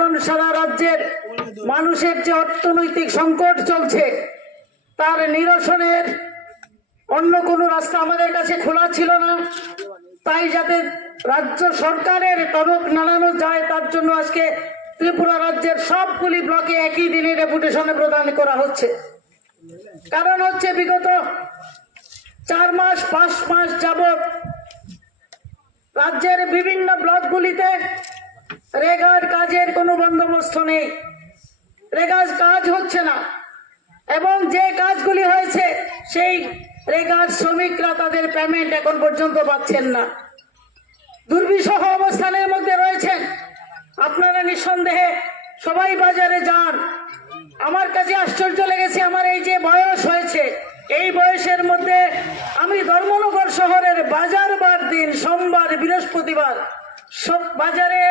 কারণ সারা রাজ্যের মানুষের যে অর্থনৈতিক সংকট চলছে, তার নিরসনের অন্য কোনো রাস্তা আমাদের কাছে খোলা ছিল না। তাই যাতে রাজ্য সরকারের টনক নাড়ানো যায়, তার জন্য আজকে ত্রিপুরা রাজ্যের সবগুলি ব্লকে একই দিনে ডেপুটেশনে প্রদান করা হচ্ছে। কারণ হচ্ছে বিগত চার মাস, পাঁচ মাস যাবত রাজ্যের বিভিন্ন ব্লকগুলিতে রেগার কাজের কোনো বন্দোবস্ত নেই। রেগার কাজ হচ্ছে না। এবং যে কাজগুলি হয়েছে, সেই রেগার শ্রমিকরা তাদের পেমেন্ট এখন পর্যন্ত পাচ্ছেন না। দুর্বিষহ অবস্থানের মধ্যে রয়েছেন। আপনারা নিঃসন্দেহে সবাই বাজারে যান। আমার কাছে আশ্চর্য লেগেছে, আমার এই যে বয়স হয়েছে, এই বয়সের মধ্যে আমি ধর্মনগর শহরের বাজার বার দিন, সোমবার, বৃহস্পতিবার, সব বাজারে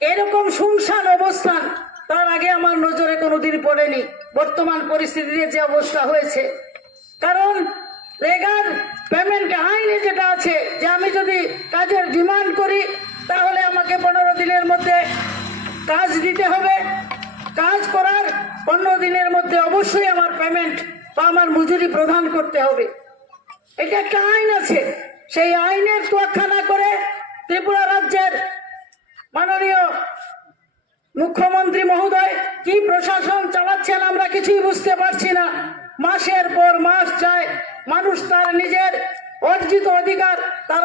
এরকম শুনশান অবস্থান তার আগে আমার নজরে কোনোদিন পড়েনি। বর্তমান পরিস্থিতিতে যে অবস্থা হয়েছে। কারণ রেগার পেমেন্ট আইনে যেটা আছে, যে আমি যদি কাজের ডিমান্ড করি, তাহলে আমাকে পনেরো দিনের মধ্যে কাজ দিতে হবে। কাজ করার পনেরো দিনের মধ্যে অবশ্যই আমার পেমেন্ট বা আমার মজুরি প্রদান করতে হবে। এটা একটা আইন আছে। সেই আইনের তোয়াক্কা না করে ত্রিপুরা রাজ্যের মাননীয় মুখ্যমন্ত্রী মহোদয়, কি প্রশাসন চালাচ্ছেন আমরা কিছুই বুঝতে পারছি না। মাসের পর মাস চায় মানুষ তার নিজের অর্জিত অধিকার, তার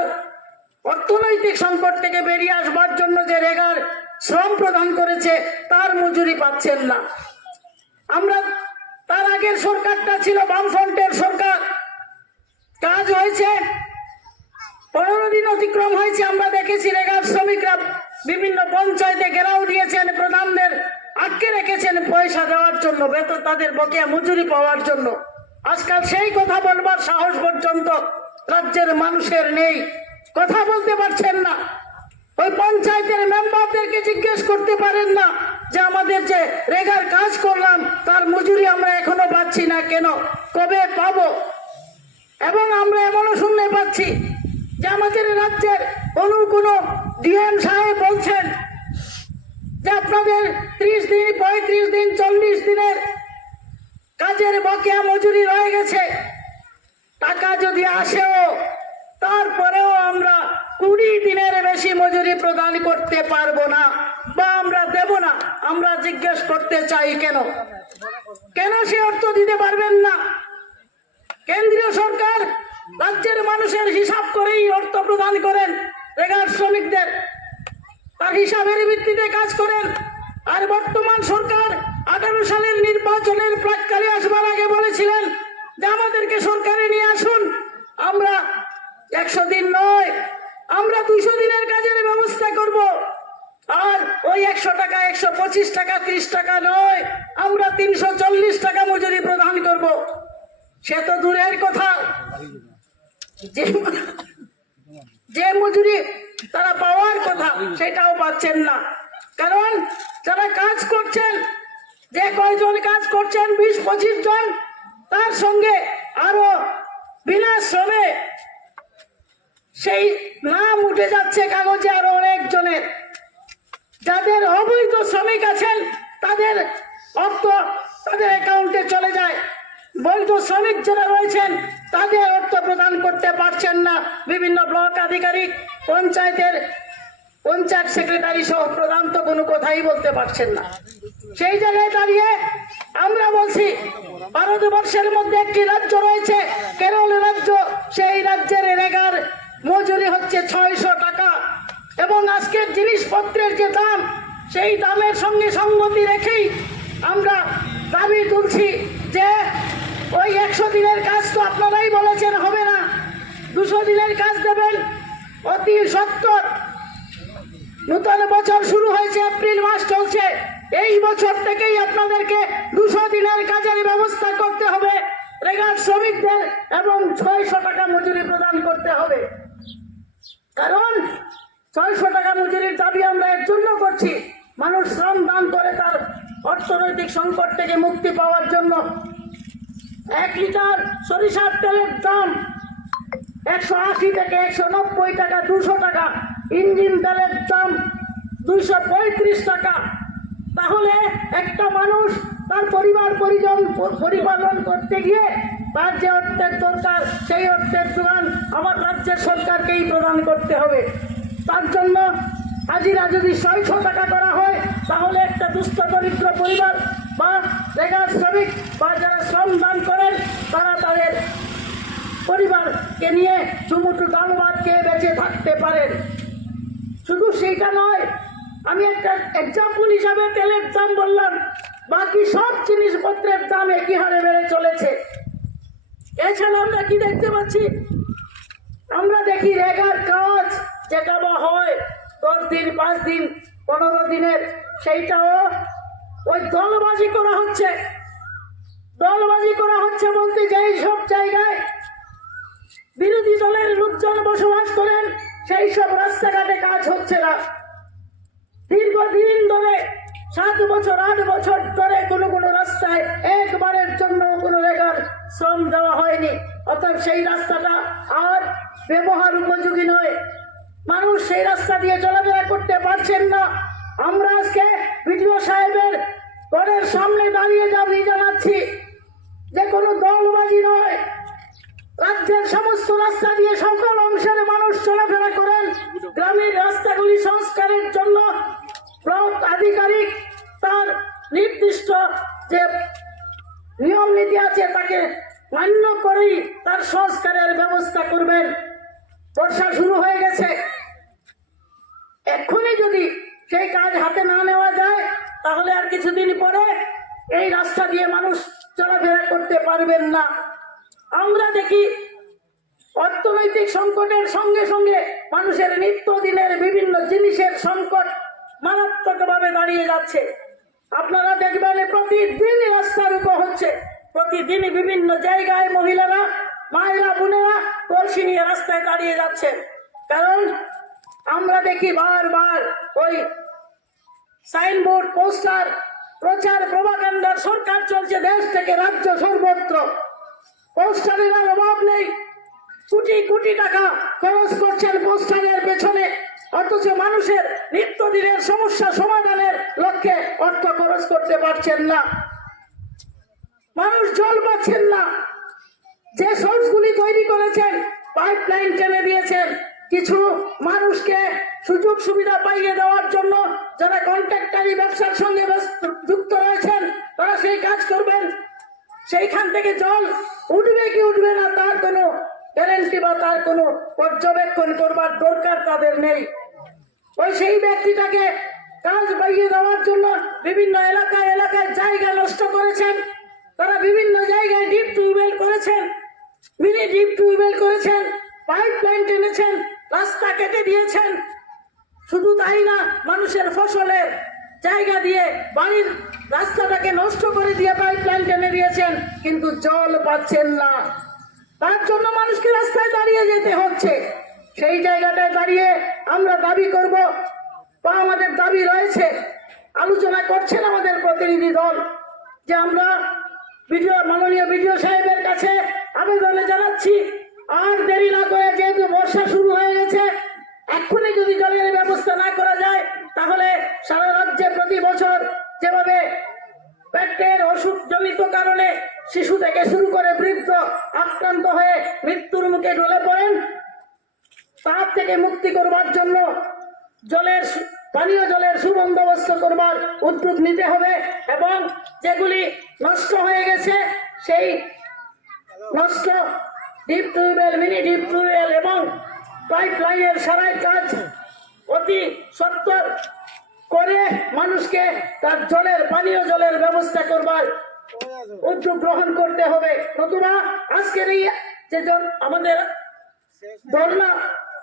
অর্থনৈতিক সংকট থেকে বেরিয়ে আসবার জন্য যে রেগার শ্রম প্রদান করেছে, তার মজুরি পাচ্ছেন না। আমরা তার আগের সরকারটা ছিল বামফ্রন্টের সরকার। কাজ হয়েছে, পনেরো দিন অতিক্রম হয়েছে, আমরা দেখেছি রেগার শ্রমিকরা বিভিন্ন পঞ্চায়েতে ঘেরাও দিয়েছেন প্রধানদের, আটকে রেখেছেন পয়সা দেওয়ার জন্য, বেতন তাদের বকেয়া মজুরি পাওয়ার জন্য। আজকাল সেই কথা বলবার সাহস পর্যন্ত রাজ্যের মানুষের নেই। কথা বলতে পারছেন না। ওই পঞ্চায়েতের মেম্বারদেরকে জিজ্ঞেস করতে পারেন না যে আমাদের যে রেগার কাজ করলাম, তার মজুরি আমরা এখনও পাচ্ছি না কেন? কবে পাব? এবং আমরা এমনও শুনতে পাচ্ছি যে আমাদের রাজ্যের কোনো কোনো ডিএম সাহেব বলছেন যে আপনাদের ত্রিশ দিন, পঁয়ত্রিশ দিন, চল্লিশ দিনের কাজের বকেয়া মজুরি রয়ে গেছে। টাকা যদি আসেও, তারপরেও আমরা কুড়ি দিনের বেশি মজুরি প্রদান করতে পারব না বা আমরা দেব না। আমরা জিজ্ঞেস করতে চাই কেন? কেন সে অর্থ দিতে পারবেন না? কেন্দ্রীয় সরকার রাজ্যের মানুষের হিসাব করেই অর্থ প্রদান করেন। রেগার শ্রমিকদের তার হিসাবের ভিত্তিতে কাজ করেন। আর বর্তমান সরকার আঠারো সালের নির্বাচনের প্রাককালে আসবার আগে বলেছিলেন যে আমাদেরকে সরকারে নিয়ে আসুন। আমরা একশো দিন নয়, আমরা দুইশো দিনের কাজের ব্যবস্থা করব। আর ওই একশো টাকা, একশো পঁচিশ টাকা, ত্রিশ টাকা নয়, আমরা তিনশো চল্লিশ টাকা মজুরি প্রদান করব। সে তো দূরের কথা। যে মজুরি তারা পাওয়ার কথা, সেটাও পাচ্ছেন না। কারণ যারা কাজ করছেন, যে কয়জন কাজ করছেন, বিশ, পঁচিশ জন, তার সঙ্গে আরও বিনা শ্রমে সেই নাম উঠে যাচ্ছে কাগজে আরও অনেক জনের যাদের অবৈধ শ্রমিক আছেন, তাদের অর্থ তাদের অ্যাকাউন্টে চলে যায়। বৈধ শ্রমিক যারা রয়েছেন, তাদের অর্থ প্রদান করতে পারছেন না। বিভিন্ন ব্লক আধিকারিক, পঞ্চায়েতের পঞ্চায়েত সেক্রেটারি সহ প্রধান তো কোনো কথাই বলতে পারছেন না। সেই জায়গায় দাঁড়িয়ে আমরা বলছি, ভারতবর্ষের মধ্যে একটি রাজ্য রয়েছে, কেরল রাজ্য। সেই রাজ্যের রেগার মজুরি হচ্ছে ছয়শো টাকা। এবং আজকের জিনিসপত্রের যে দাম, সেই দামের সঙ্গে সঙ্গতি রেখেই আমরা দাবি তুলছি যে ওই একশো দিনের কাজ তো আপনারাই বলেছেন, হবে না। দুশো দিনের কাজ দেবেন, অতি সত্তর। নূতন বছর শুরু হয়েছে, এপ্রিল মাস চলছে। এই বছর থেকেই আপনাদেরকে দুশো দিনের কাজের ব্যবস্থা করতে হবে। রেগার শ্রমিকদের এবং ছয়শো টাকা মজুরি প্রদান করতে হবে। কারণ ছয়শো টাকা মজুরির দাবি আমরা এর জন্য করছি। মানুষ শ্রম দান করে তার অর্থনৈতিক সংকট থেকে মুক্তি পাওয়ার জন্য। এক লিটার সরিষার তেলের দাম একশো আশি থেকে একশো নব্বই টাকা, দুশো টাকা। ইঞ্জিন তেলের দাম দুইশো পঁয়ত্রিশ টাকা। তাহলে একটা মানুষ তার পরিবার, পরিজন পরিপালন করতে গিয়ে তার যে অর্থের দরকার, সেই অর্থের যোগান আমার রাজ্যের সরকারকেই প্রদান করতে হবে। তার জন্য হাজিরা যদি ছয়শো টাকা করা হয়, তাহলে একটা দুস্থ, দরিদ্র পরিবার বা রেগার শ্রমিক বা যারা শ্রম দান করেন, তারা তাদের পরিবারকে নিয়ে ডাল ভাত খেয়ে বেঁচে থাকতে পারেন। শুধু সেইটা নয়, আমি একটা এক্সাম্পল হিসাবে তেলের দাম বললাম, বাকি সব জিনিসপত্রের দাম একই হারে বেড়ে চলেছে। এছাড়া আমরা কি দেখতে পাচ্ছি? আমরা দেখি রেগার কাজ যেটা বা হয়, দশ দিন, পাঁচ দিন, পনেরো দিনের, সেইটাও ওই দলবাজি করা হচ্ছে। দলবাজি করা হচ্ছে বলতে যে সব জায়গায় বিরোধী দলের লোকজন বসবাস করেন, সেই সব রাস্তাঘাটে কাজ হচ্ছে না। দীর্ঘদিন ধরে, সাত বছর, আট বছর ধরে কোনো কোনো রাস্তায় একবারের জন্য কোনো রেগার শ্রম দেওয়া হয়নি। অর্থাৎ সেই রাস্তাটা আর ব্যবহার উপযোগী নয়। মানুষ সেই রাস্তা দিয়ে চলাফেরা করতে পারছেন না। আমরা আজকে বিডিও সাহেবের ঘরের সামনে দাঁড়িয়ে যাবি জানাচ্ছি যে কোনো দলবাজি নয়। রাজ্যের সমস্ত রাস্তা দিয়ে সকল অংশের মানুষ চলাফেরা করেন। গ্রামের রাস্তাগুলি সংস্কারের জন্য ব্লক আধিকারিক তার নির্দিষ্ট যে নিয়ম নীতি আছে তাকে মান্য করেই তার সংস্কারের ব্যবস্থা করবেন। বর্ষা শুরু হয়ে গেছে। এক্ষুনি যদি সেই কাজ হাতে না নেওয়া যায়, তাহলে আর কিছুদিন পরে এই রাস্তা দিয়ে মানুষ চলাফেরা করতে পারবেন না। আমরা দেখি অর্থনৈতিক সংকটের সঙ্গে সঙ্গে মানুষের নিত্যদিনের বিভিন্ন জিনিসের সংকট মারাত্মকভাবে দাঁড়িয়ে যাচ্ছে। আপনারা দেখবেন প্রতিদিনই রাস্তা রুকো হচ্ছে প্রতিদিনই বিভিন্ন জায়গায় মহিলারা, মায়েরা, বোনেরা কলসি নিয়ে রাস্তায় দাঁড়িয়ে যাচ্ছে। কারণ আমরা দেখি বারবার ওই সাইনবোর্ড, পোস্টার, প্রচার প্রভাকাণ্ডার সরকার চলছে দেশ থেকে রাজ্য সর্বত্র। পোস্টারের আর অভাব নেই। কোটি কোটি টাকা খরচ করছেন পোস্টারের পেছনে। অথচ মানুষের নিত্যদিনের সমস্যা সমাধানের লক্ষ্যে অর্থ খরচ করতে পারছেন না। মানুষ জল পাচ্ছেন না। যে সোর্সগুলি তৈরি করেছেন পাইপ লাইন টেনে দিয়েছেন। কিছু মানুষকে সুযোগ সুবিধা পাইয়ে দেওয়ার জন্য যারা কন্ট্রাক্টারি ব্যবসার সঙ্গে যুক্ত রয়েছেন, তারা সেই কাজ করবেন। সেইখান থেকে জল উঠবে কি উঠবে না তার কোনো গ্যারেন্টি বা তার কোনো পর্যবেক্ষণ করবার দরকার তাদের নেই। ওই সেই ব্যক্তিটাকে কাজ পাইয়ে দেওয়ার জন্য বিভিন্ন এলাকায় এলাকায় জায়গা নষ্ট করেছেন। তারা বিভিন্ন জায়গায় ডিপ টিউবওয়েল করেছেন। মিনি ডিপ টিউবওয়েল করেছেন পাইপ লাইন টেনেছেন, রাস্তা কেটে দিয়েছেন। শুধু তাই না, মানুষের ফসলের জায়গা দিয়ে বাড়ির রাস্তাটাকে নষ্ট করে দিয়ে পাইপ লাইন টেনে দিয়েছেন, কিন্তু জল পাচ্ছেন না। তার জন্য মানুষকে রাস্তায় দাঁড়িয়ে যেতে হচ্ছে। সেই জায়গাটায় দাঁড়িয়ে আমরা দাবি করব, বা আমাদের দাবি রয়েছে। আলোচনা করছেন আমাদের প্রতিনিধি দল, যে আমরা বিডিও, মাননীয় বিডিও সাহেবের কাছে আবেদনে জানাচ্ছি, আর দেরি না করে যেহেতু বর্ষা শুরু হয়ে গেছে এক্ষুনি যদি জলের ব্যবস্থা না করা যায়, তাহলে সারা রাজ্যে প্রতি বছর যেভাবে পেটের অসুখ জনিত কারণে শিশু থেকে শুরু করে বৃদ্ধ আক্রান্ত হয়ে মৃত্যুর মুখে ঢলে পড়েন, তার থেকে মুক্তি করবার জন্য জলের পানীয় জলের সুবন্দোবস্ত করবার উদ্যোগ নিতে হবে এবং যেগুলি নষ্ট হয়ে গেছে, সেই নষ্ট deep tubewell mini deep tubewell এবং পাইপ লাইনের সারাই কাজ অতি সত্তর করে মানুষকে তার জলের, পানীয় জলের ব্যবস্থা করবার উদ্যোগ গ্রহণ করতে হবে। নতুবা আজকের এই যে আমাদের ধর্ণা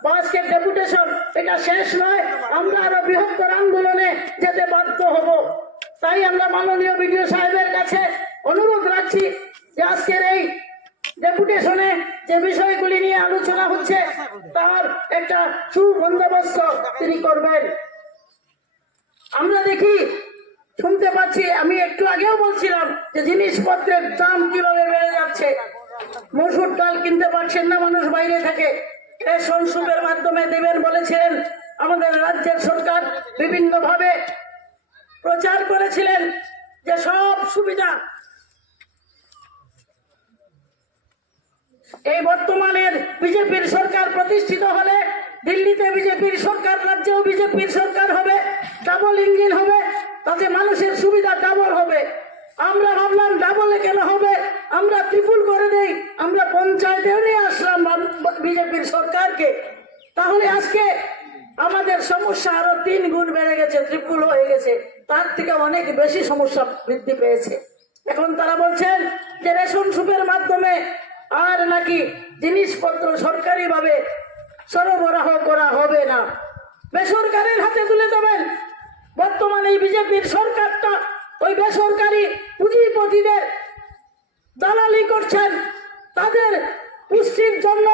বা আজকের ডেপুটেশন, এটা শেষ নয়। আমরা আরও বৃহত্তর আন্দোলনে যেতে বাধ্য হব। তাই আমরা মাননীয় বিডিও সাহেবের কাছে অনুরোধ রাখছি যে আজকের এই ডেপুটেশনে যে বিষয়গুলি নিয়ে আলোচনা হচ্ছে, তার একটা সুবন্দোবস্ত তিনি করবেন। আমরা দেখি, শুনতে পাচ্ছি, আমি একটু আগেও বলছিলাম যে জিনিসপত্রের দাম কীভাবে বেড়ে যাচ্ছে। মসুর ডাল কিনতে পারছেন না মানুষ বাইরে থেকে। রেশন সুপের মাধ্যমে দেবেন বলেছিলেন আমাদের রাজ্যের সরকার। বিভিন্ন ভাবে প্রচার করেছিলেন যে সব সুবিধা এই বর্তমানের বিজেপির সরকার প্রতিষ্ঠিত হলে দিল্লিতে বিজেপির সরকার, রাজ্যেও বিজেপির সরকার হবে ডাবল ইঞ্জিন হবে, তাতে মানুষের সুবিধা ডাবল হবে। আমরা ভাবলাম ডাবলে কেন হবে? আমরা ত্রিপুল করে দেই, আমরা পঞ্চায়েতেও নিয়ে আসলাম বিজেপির সরকারকে। তাহলে আজকে আমাদের সমস্যা আরও তিন গুণ বেড়ে গেছে ত্রিপুল হয়ে গেছে। তার থেকে অনেক বেশি সমস্যা বৃদ্ধি পেয়েছে। এখন তারা বলছেন যে রেশন সুপের মাধ্যমে আর নাকি জিনিসপত্র সরকারিভাবে সরবরাহ করা হবে না? বেসরকারের হাতে তুলে দেবেন। বর্তমানে এই বিজেপির সরকারটা ওই বেসরকারি পুঁজিপতিদের দালালি করছেন। তাদের পুষ্টির জন্য,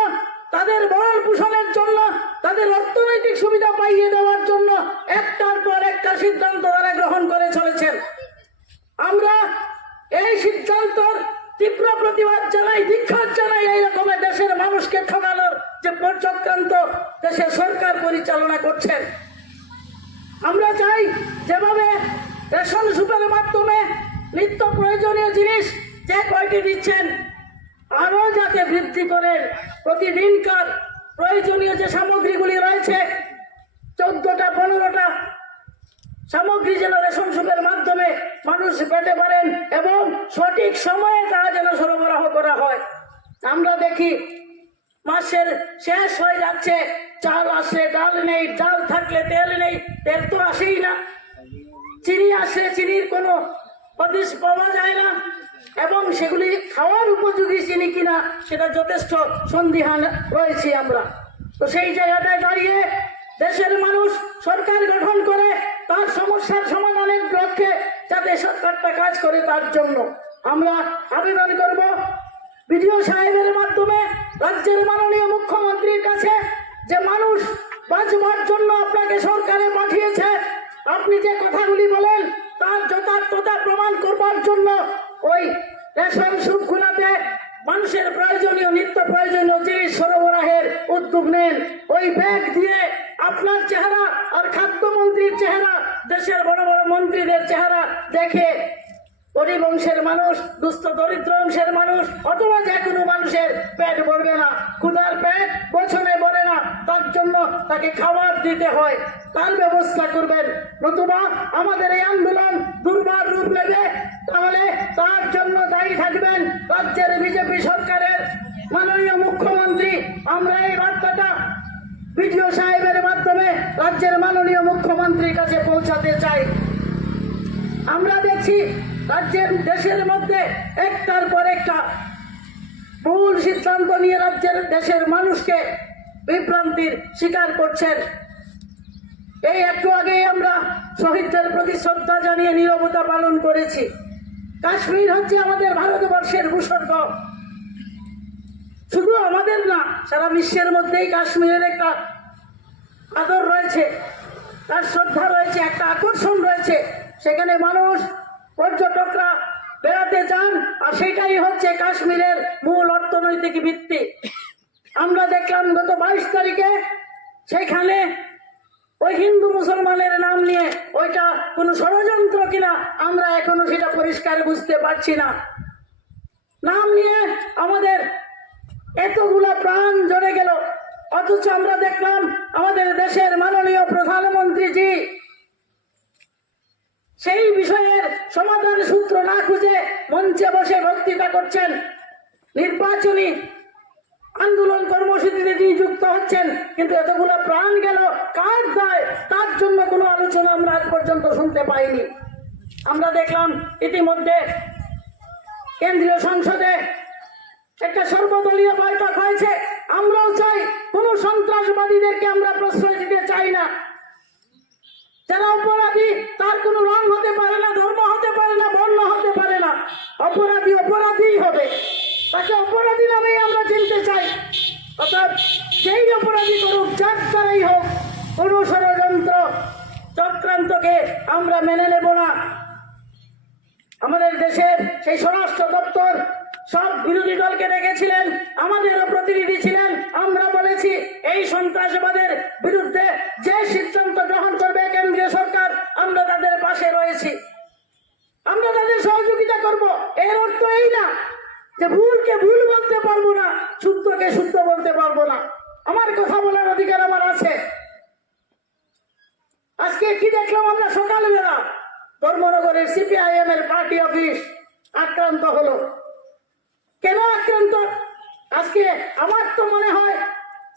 তাদের বরণ পোষণের জন্য, তাদের অর্থনৈতিক সুবিধা পাইয়ে দেওয়ার জন্য একটার পর একটা সিদ্ধান্ত তারা গ্রহণ করে চলেছেন। আমরা এই সিদ্ধান্তর তীব্র প্রতিবাদ জানাই, দীক্ষার জানাই এই রকমের দেশের মানুষকে ঠকানোর যে পর্যক্রান্ত দেশের সরকার পরিচালনা করছেন আমরা চাই যেভাবে রেশন সুপের মাধ্যমে নিত্য প্রয়োজনীয় জিনিস যে কয়টি দিচ্ছেন আরও যাতে বৃদ্ধি করেন প্রতিদিনকার প্রয়োজনীয় যে সামগ্রীগুলি রয়েছে, চোদ্দটা, পনেরোটা সামগ্রী যেন রেশন সুপের মাধ্যমে মানুষ পেতে পারেন এবং সঠিক সময়ে তা যেন সরবরাহ করা হয়। আমরা দেখি মাসের শেষ হয়ে যাচ্ছে, চাল আসে, ডাল নেই, ডাল থাকলে তেল নেই, তেল তো আসেই না। চিনি আসে, চিনির কোনো হদিস পাওয়া যায় না এবং সেগুলি খাওয়ার উপযোগী চিনি কিনা সেটা যথেষ্ট সন্দিহান রয়েছি আমরা। তো সেই জায়গাটায় দাঁড়িয়ে দেশের মানুষ সরকার গঠন করে তার সমস্যার সমাধানের লক্ষ্যে যাতে সরকারটা কাজ করে তার জন্য। আমরা আবেদন করব বিডিও সাহেবের মাধ্যমে রাজ্যের মাননীয় মুখ্যমন্ত্রীর কাছে যে মানুষ বাঁচবার জন্য আপনাকে সরকারে পাঠিয়েছে। আপনি যে কথাগুলি বলেন, তার যথার্থতা প্রমাণ করবার জন্য ওই রেশন সুপগুলাতে মানুষের প্রয়োজনীয়, নিত্য প্রয়োজনীয় জিনিস সরবরাহের উদ্যোগ নেন। ওই ব্যাগ দিয়ে আপনার চেহারা আর খাদ্যমন্ত্রীর চেহারা, দেশের বড় বড় মন্ত্রীদের চেহারা দেখে গরিব অংশের মানুষ, দুস্থ দরিদ্র অংশের মানুষ, অথবা যে কোনো মানুষের পেট ভরবে না, ক্ষুধার পেট বছরে ভরে না, তার জন্য তাকে খাবার দিতে হয়। তার ব্যবস্থা করবেন। নতুবা আমাদের এই আন্দোলন দুর্বার রূপ নেবে, তাহলে তার জন্য দায়ী থাকবেন রাজ্যের বিজেপি সরকারের মাননীয় মুখ্যমন্ত্রী। আমরা এই বার্তাটা বিডিও সাহেবের মাধ্যমে রাজ্যের মাননীয় মুখ্যমন্ত্রীর কাছে পৌঁছাতে চাই। আমরা দেখছি রাজ্যের দেশের মধ্যে একটার পর একটা ভুল সিদ্ধান্ত নিয়ে রাজ্যের দেশের মানুষকে বিভ্রান্তির শিকার করছেন। এই একটু আগেই আমরা শহীদদের প্রতি শ্রদ্ধা জানিয়ে নিরবতা পালন করেছি। কাশ্মীর হচ্ছে আমাদের ভারতবর্ষের ভূস্বর্গ। শুধু আমাদের না, সারা বিশ্বের মধ্যেই কাশ্মীরের একটা আদর রয়েছে, তার শ্রদ্ধা রয়েছে, একটা আকর্ষণ রয়েছে। সেখানে মানুষ পর্যটকরা বেড়াতে যান, আর সেটাই হচ্ছে কাশ্মীরের মূল অর্থনৈতিক ভিত্তি। আমরা দেখলাম গত বাইশ তারিখে সেখানে ওই হিন্দু মুসলমানের নাম নিয়ে ওইটা কোনো ষড়যন্ত্র কিনা আমরা এখনও সেটা পরিষ্কার বুঝতে পারছি না। নাম নিয়ে আমাদের এতগুলা প্রাণ জ্বলে গেল। অথচ আমরা দেখলাম আমাদের দেশের মাননীয় প্রধানমন্ত্রীজি সেই বিষয়ের সমাধান সূত্র না খুঁজে মঞ্চে বসে বক্তৃতা করছেন। নির্বাচনী আন্দোলন কর্মসূচিতে যুক্ত হচ্ছেন, কিন্তু এতগুলো প্রাণ গেল কার দায়? তার জন্য কোনো আলোচনা আমরা আজ পর্যন্ত শুনতে পাইনি। আমরা দেখলাম ইতিমধ্যে কেন্দ্রীয় সংসদে একটা সর্বদলীয় বৈঠক হয়েছে। আমরাও চাই কোন সন্ত্রাসবাদীদেরকে আমরা প্রশ্রয় দিতে চাই না। যারা অপরাধী, তার কোনো রং হতে পারে না, ধর্ম হতে পারে না, বর্ণ হতে পারে না। অপরাধী অপরাধীই হবে। তাকে অপরাধী নামেই আমরা চিনতে চাই। অর্থাৎ যেই অপরাধী করুক, যার দ্বারাই হোক, কোনো ষড়যন্ত্র চক্রান্তকে আমরা মেনে নেব না। আমাদের দেশের সেই স্বরাষ্ট্র দপ্তর সব বিরোধী দলকে ডেকেছিলেন আমাদেরও প্রতিনিধি ছিলেন, আমরা বলেছি, এই সন্ত্রাসবাদের বিরুদ্ধে যে সিদ্ধান্ত গ্রহণ করবে কেন্দ্রীয় সরকার আমরা তাদের পাশে রয়েছি আমরা তাদের যে ভুলকে ভুল বলতে পারব না শুদ্ধকে শুদ্ধ বলতে পারব না। আমার কথা বলার অধিকার আমার আছে। আজকে কি দেখলাম আমরা সকালবেলা? ধর্মনগরের সিপিআইএম এর পার্টি অফিস আক্রান্ত হলো। কেন আক্রান্ত? আজকে আমার তো মনে হয়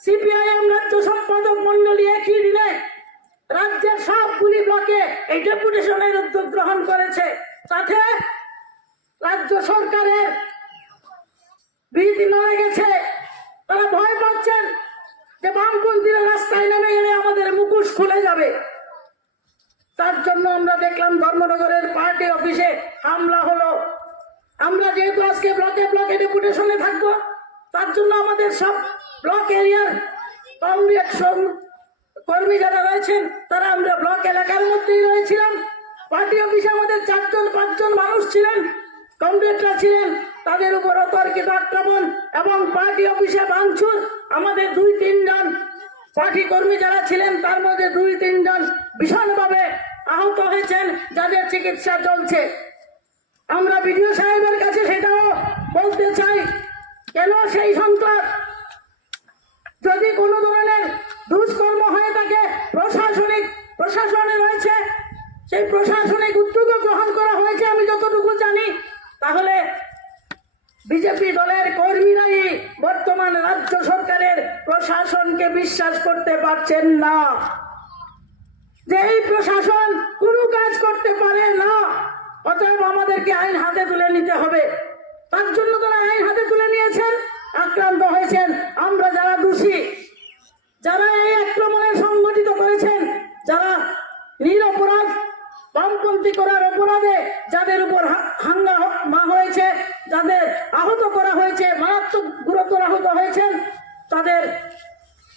সিপিআইএম রাজ্য সম্পাদক মন্ডলী একই দিনে রাজ্যের সবগুলি ব্লকে এই ডেপুটেশনের উদ্যোগ গ্রহণ করেছে। রাজ্য সরকারের বিধি নড়ে গেছে। তারা ভয় পাচ্ছেন যে বামপন্থীরা রাস্তায় নেমে গেলে আমাদের মুখোশ খুলে যাবে। তার জন্য আমরা দেখলাম ধর্মনগরের পার্টি অফিসে হামলা হলো। আমরা যেহেতু আজকে ব্লকে ব্লকে ডেপুটেশনে থাকব, তার জন্য আমাদের সব ব্লক এরিয়ার কংগ্রেস কর্মী যারা রয়েছেন, তারা আমরা ব্লক এলাকার মধ্যেই রয়েছিলাম। পার্টি অফিসে আমাদের চারজন, পাঁচজন মানুষ ছিলেন। কমরেডরা ছিলেন, তাদের উপর অতর্কিত আক্রমণ এবং পার্টি অফিসে ভাঙচুর। আমাদের দুই তিনজন পার্টি কর্মী যারা ছিলেন, তার মধ্যে দুই তিনজন ভীষণভাবে আহত হয়েছেন, যাদের চিকিৎসা চলছে। আমরা বিডিও সাহেবের কাছে সেটাও বলতে চাই, কেন সেই সন্ত্রাস? যদি কোনো ধরনের দুষ্কর্ম হয়ে থাকে, প্রশাসনিক, প্রশাসনে রয়েছে, সেই প্রশাসনিক উদ্যোগও গ্রহণ করা হয়েছে, আমি যতটুকু জানি। তাহলে বিজেপি দলের কর্মীরাই বর্তমান রাজ্য সরকারের প্রশাসনকে বিশ্বাস করতে পারছেন না। যে এই প্রশাসন কোনো কাজ করতে পারে না, অতএব আমাদেরকে আইন হাতে তুলে নিতে হবে। তার জন্য তারা আইন হাতে তুলে নিয়েছেন, আক্রান্ত হয়েছেন। আমরা যারা দোষী, যারা এই আক্রমণে সংগঠিত করেছেন, যারা নিরপরাধ বামপন্থী করার অপরাধে যাদের উপর হা- হাঙ্গামা হয়েছে, যাদের আহত করা হয়েছে, মারাত্মক গুরুতর আহত হয়েছেন, তাদের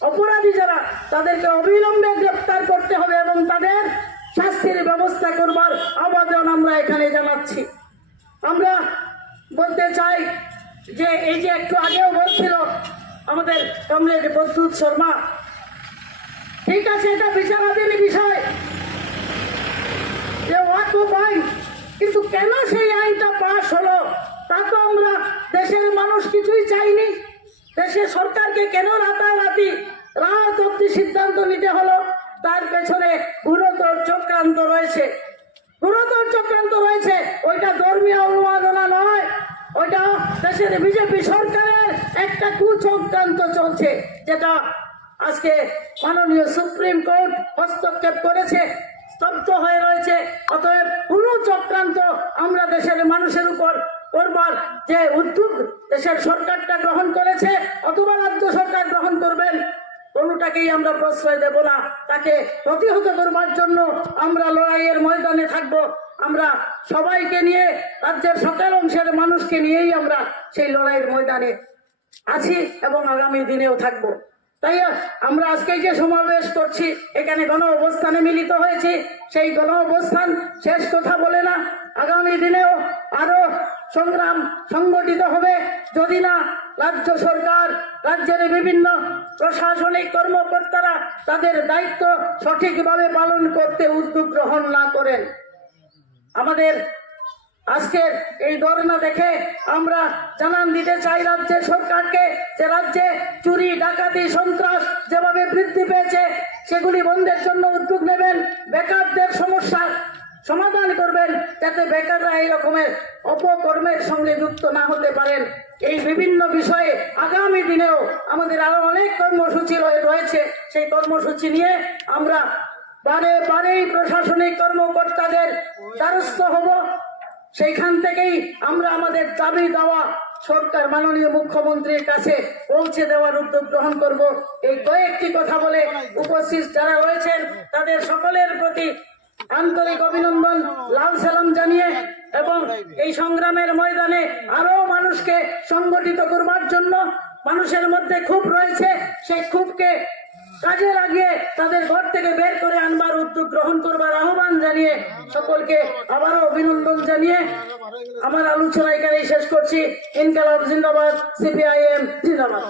অপরাধী যারা, তাদেরকে অবিলম্বে গ্রেপ্তার করতে হবে এবং তাদের শাস্তির ব্যবস্থা করবার আবেদন আমরা এখানে জানাচ্ছি। আমরা বলতে চাই যে, এই যে একটু আগেও বলছিল আমাদের কমরেড বদ্যুৎ শর্মা, ঠিক আছে, এটা বিচারাধীন বিষয় যে ওয়াকফ আইন কিন্তু কেন সেই আইনটা পাশ হলো? তা তো আমরা দেশের মানুষ কিছুই চাইনি। দেশের সরকারকে কেন রাতারাতি রাত অব্দি সিদ্ধান্ত নিতে হলো? তার পেছনে গুরুতর চক্রান্ত রয়েছে। গুরুতর চক্রান্ত রয়েছে। ওইটা ধর্মীয় অনুমাননা নয়। ওইটা দেশের বিজেপি সরকারের একটা কুচক্রান্ত চলছে, যেটা আজকে মাননীয় সুপ্রিম কোর্ট হস্তক্ষেপ করেছে। স্তব্ধ হয়ে রয়েছে। অতএব কোনো চক্রান্ত আমরা দেশের মানুষের উপর করবার যে উদ্যোগ দেশের সরকারটা গ্রহণ করেছে, অথবা রাজ্য সরকার গ্রহণ করবেন, কোনোটাকেই আমরা প্রশ্রয় দেব না। তাকে প্রতিহত করবার জন্য আমরা লড়াইয়ের ময়দানে থাকব। আমরা সবাইকে নিয়ে, রাজ্যের সকল অংশের মানুষকে নিয়েই আমরা সেই লড়াইয়ের ময়দানে আছি এবং আগামী দিনেও থাকব। তাই আমরা আজকে যে সমাবেশ করছি, এখানে গণ অবস্থানে মিলিত হয়েছি, সেই গণ অবস্থান শেষ কথা বলে না। আগামী দিনেও আরও সংগ্রাম সংগঠিত হবে। যদি না রাজ্য সরকার, রাজ্যের বিভিন্ন প্রশাসনিক কর্মকর্তারা তাদের দায়িত্ব সঠিকভাবে পালন করতে উদ্যোগ গ্রহণ না করেন, আমাদের আজকের এই ধর্ণা দেখে আমরা জানান দিতে চাই রাজ্যের সরকারকে যে রাজ্যে চুরি, ডাকাতি, সন্ত্রাস যেভাবে বৃদ্ধি পেয়েছে, সেগুলি বন্ধের জন্য উদ্যোগ নেবেন। বেকারদের সমস্যা সমাধান করবেন, যাতে বেকাররা এই রকমের অপকর্মের সঙ্গে যুক্ত না হতে পারেন। এই বিভিন্ন বিষয়ে আগামী দিনেও আমাদের আরও অনেক কর্মসূচি রয়ে- রয়েছে। সেই কর্মসূচি নিয়ে আমরা বারে বারেই প্রশাসনিক কর্মকর্তাদের দ্বারস্থ হব। সেইখান থেকেই আমরা আমাদের দাবি দেওয়া সরকার মাননীয় মুখ্যমন্ত্রীর কাছে পৌঁছে দেওয়ার উদ্যোগ গ্রহণ করব। এই কয়েকটি কথা বলে উপস্থিত যারা রয়েছেন, তাদের সকলের প্রতি আন্তরিক অভিনন্দন, লাল সালাম জানিয়ে এবং এই সংগ্রামের ময়দানে আরও মানুষকে সংগঠিত করবার জন্য মানুষের মধ্যে ক্ষোভ রয়েছে। সেই ক্ষোভকে কাজে লাগিয়ে তাদের ঘর থেকে বের করে আনবার উদ্যোগ গ্রহণ করবার আহ্বান জানিয়ে সকলকে আবারও অভিনন্দন জানিয়ে আমার আলোচনা এখানেই শেষ করছি। ইনকালাব জিন্দাবাদ, সিপিআইএম জিন্দাবাদ।